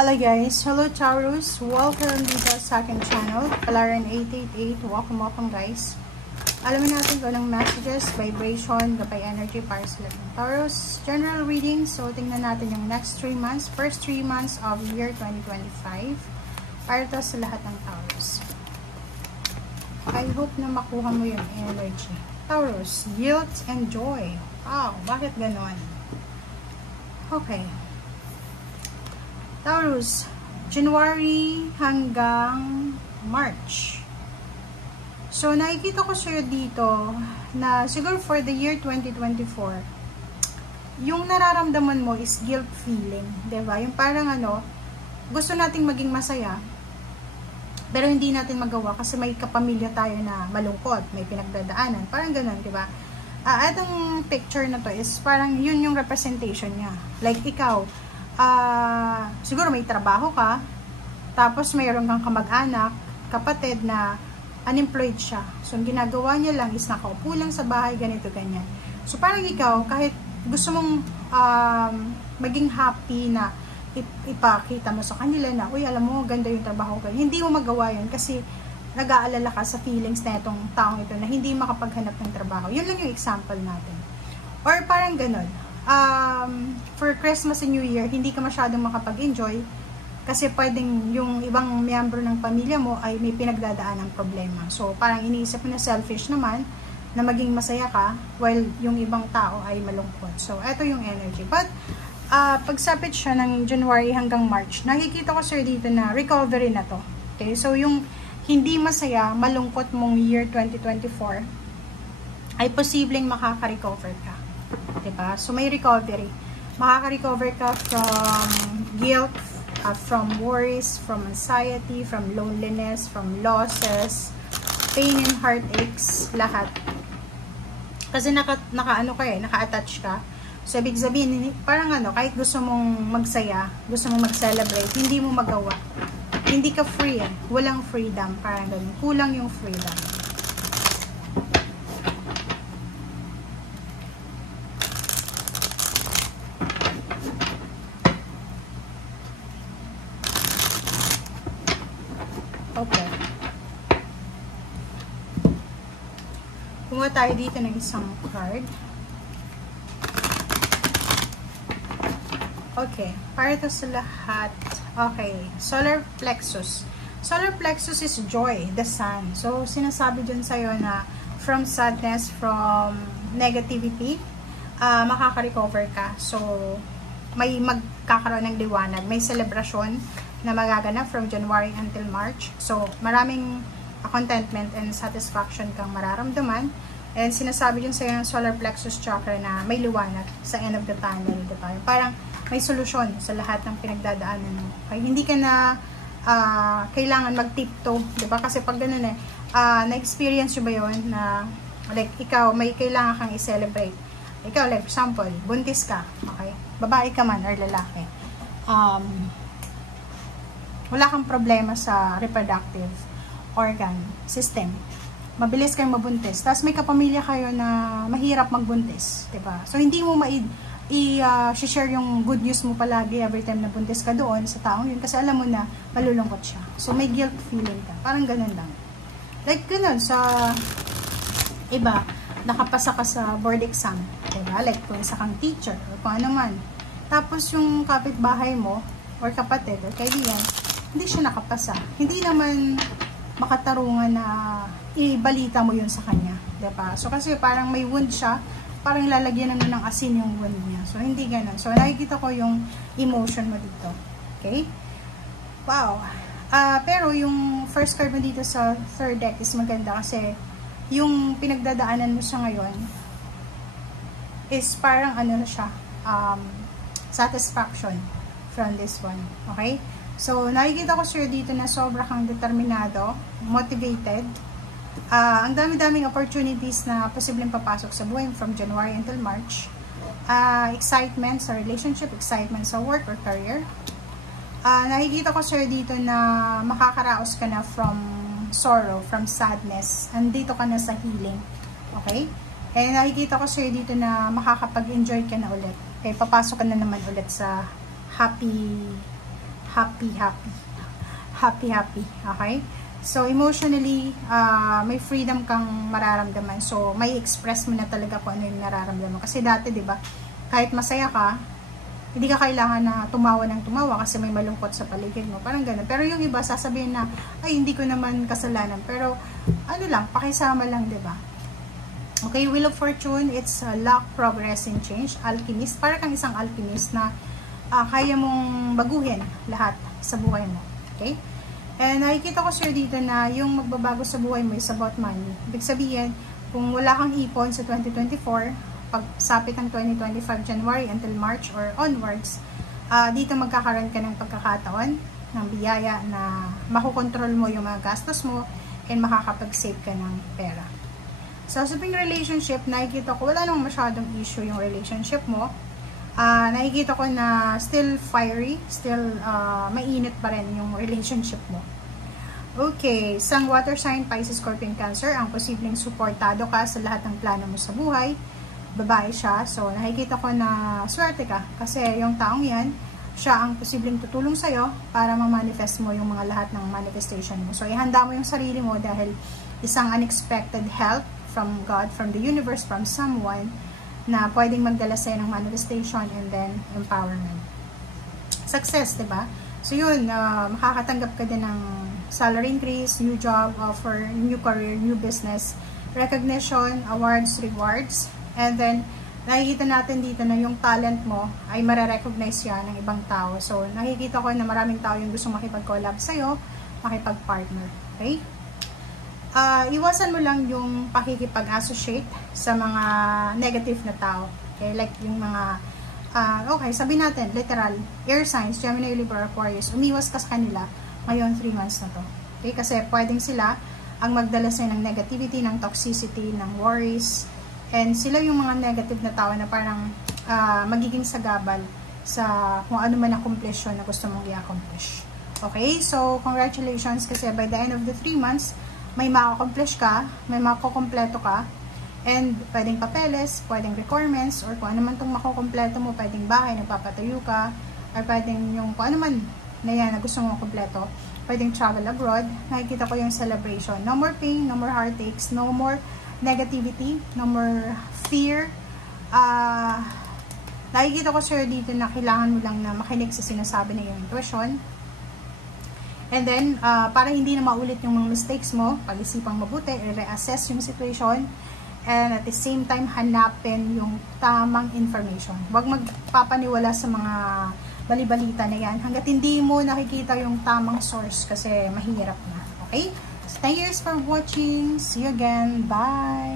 Hello guys, hello Taurus, welcome dito sa aking channel, Palaran888, welcome guys. Alamin natin kung anong messages, vibration, gabay energy para sa lahat ng Taurus. General reading, so tingnan natin yung next 3 months, first 3 months of year 2025, para to sa lahat ng Taurus. I hope na makuha mo yung energy. Taurus, guilt and joy. Wow, bakit ganon? Okay. Taurus, January hanggang March. So, nakikita ko sa'yo dito na siguro for the year 2024, yung nararamdaman mo is guilt feeling. Diba? Yung parang gusto nating maging masaya, pero hindi natin magawa kasi may kapamilya tayo na malungkot, may pinagdadaanan. Parang ganun, diba? Itong picture na to is parang yun yung representation niya. Like ikaw, siguro may trabaho ka, tapos mayroon kang kamag-anak, kapatid na unemployed siya. So, ang ginagawa niya lang is nakaupo lang sa bahay, ganito, ganyan. So, parang ikaw, kahit gusto mong maging happy na ipakita mo sa kanila na, uy, alam mo, ganda yung trabaho ko. Hindi mo magawa yun kasi nag-aalala ka sa feelings na itong taong ito na hindi makapaghanap ng trabaho. Yun lang yung example natin. Or parang ganun. For Christmas and New Year, hindi ka masyadong makapag-enjoy kasi pwedeng yung ibang miyembro ng pamilya mo ay may pinagdadaan ng problema. So, parang iniisip mo na selfish naman na maging masaya ka while yung ibang tao ay malungkot. So, eto yung energy. But, pagsapit siya ng January hanggang March, nakikita ko sir dito na recovery na to. Okay? So, yung hindi masaya, malungkot mong year 2024 ay posibleng makaka-recover ka. Diba? So, may recovery. Makaka-recover ka from guilt, from worries, from anxiety, from loneliness, from losses, pain and heartaches, lahat. Kasi naka-attach ka. So, ibig sabihin, parang kahit gusto mong magsaya, gusto mong mag-celebrate, hindi mo magawa. Hindi ka free eh. Walang freedom. Parang ganun. Kulang yung freedom. Okay. Kumuha tayo dito ng isang card. Okay. Para to sa lahat. Okay. Solar plexus. Solar plexus is joy, the sun. So, sinasabi dyan sa'yo na from sadness, from negativity, makaka-recover ka. So, may magkakaroon ng liwanag. May celebration na magaganap from January until March. So, maraming contentment and satisfaction kang mararamdaman. And sinasabi dyan sa'yo ng solar plexus chakra na may liwanag sa end of the tunnel. Diba? Parang may solusyon sa lahat ng pinagdadaanan mo. Okay? Hindi ka na kailangan mag-tiptoe. Diba? Kasi pag ganun na-experience nyo ba yun na like ikaw, may kailangan kang i-celebrate. Ikaw, like for example, buntis ka. Okay? Babae ka man or lalaki. Wala kang problema sa reproductive organ system. Mabilis kayong mabuntis. Tapos may kapamilya kayo na mahirap magbuntis. Diba? So, hindi mo i-share yung good news mo palagi every time na buntis ka doon sa taong yun. Kasi alam mo na malulungkot siya. So, may guilt feeling ka. Parang ganun lang. Like ganun, sa iba, nakapasa ka sa board exam. Diba? Like kung isa kang teacher or kung ano man. Tapos yung kapitbahay mo or kapatid or kaibigan, hindi siya nakapasa. Hindi naman makatarungan na ibalita mo yun sa kanya. Diba? So, kasi parang may wound siya, parang lalagyan naman ng asin yung wound niya. So, hindi ganun. So, nakikita ko yung emotion mo dito. Okay? Wow. Pero, yung first card mo dito sa third deck is maganda kasi yung pinagdadaanan mo sa ngayon is parang siya, satisfaction from this one. Okay? So, nakikita ko sir dito na sobra kang determinado, motivated. Ang dami-daming opportunities na posibleng papasok sa buhay from January until March. Excitement sa relationship, excitement sa work or career. Nakikita ko sir dito na makakaraos ka na from sorrow, from sadness. Andito ka na sa healing. Okay? Eh, nakikita ko sir dito na makakapag-enjoy ka na ulit. Okay, papasok ka na naman ulit sa happy, happy. Happy, happy. Okay? So, emotionally, may freedom kang mararamdaman. So, may express mo na talaga kung ano yung nararamdaman. Kasi dati, di ba, kahit masaya ka, hindi ka kailangan na tumawa ng tumawa kasi may malungkot sa paligid mo. Parang ganun. Pero yung iba, sasabihin na, ay, hindi ko naman kasalanan. Pero, ano lang, pakisama lang, di ba? Okay, Wheel of Fortune, it's luck, progress, and change. Alchemist, para kang isang alchemist na kaya mong baguhin lahat sa buhay mo. Okay? And nakikita ko sir dito na yung magbabago sa buhay mo is about money. Ibig sabihin, kung wala kang ipon sa 2024, pag sapit ng 2025 January until March or onwards, dito magkakaroon ka ng pagkakataon, ng biyaya na makokontrol mo yung mga gastos mo and makakapag-save ka ng pera. So, sa relationship, nakikita ko wala namang masyadong issue yung relationship mo. Nakikita ko na still fiery, still mainit pa rin yung relationship mo. Okay, isang water sign, Pisces, Scorpion, Cancer, ang posibleng suportado ka sa lahat ng plano mo sa buhay. Babae siya, so nakikita ko na swerte ka kasi yung taong yan, siya ang posibleng tutulong sa'yo para ma-manifest mo yung mga lahat ng manifestation mo. So, ihanda mo yung sarili mo dahil isang unexpected help from God, from the universe, from someone na pwedeng magdala sa'yo ng manifestation and then empowerment. Success, diba? So yun, makakatanggap ka din ng salary increase, new job offer, new career, new business, recognition, awards, rewards, and then nakikita natin dito na yung talent mo ay mare-recognize yan ng ibang tao. So nakikita ko na maraming tao yung gusto makipag-collab sa'yo, makipag-partner. Okay? Iwasan mo lang yung pakikipag-associate sa mga negative na tao. Okay? Like yung mga, okay, sabi natin, literal, air signs, Gemini, Libra, Aquarius, umiwas ka sa kanila ngayon 3 months na to. Okay? Kasi pwedeng sila ang magdala sa'yo ng negativity, ng toxicity, ng worries, and sila yung mga negative na tao na parang magiging sagabal sa kung ano man accomplish na gusto mong i-accomplish. Okay? So, congratulations kasi by the end of the 3 months, may makakomplish ka, may makukompleto ka, and pwedeng papeles, pwedeng requirements, or kung ano man itong makukompleto mo, pwedeng bahay, nagpapatayo ka, or pwedeng yung kung ano man na yan na gusto mo makompleto, pwedeng travel abroad. Nakikita ko yung celebration. No more pain, no more heartaches, no more negativity, no more fear. Nakikita ko sir dito na kailangan mo lang na makinig sa sinasabi ng iyong intuition. And then, para hindi na maulit yung mga mistakes mo, pag-isipang mabuti, i-reassess yung situation, and at the same time, hanapin yung tamang information. Huwag magpapaniwala sa mga balibalita na yan, hanggat hindi mo nakikita yung tamang source, kasi mahirap na. Okay? So, thank you for watching. See you again. Bye!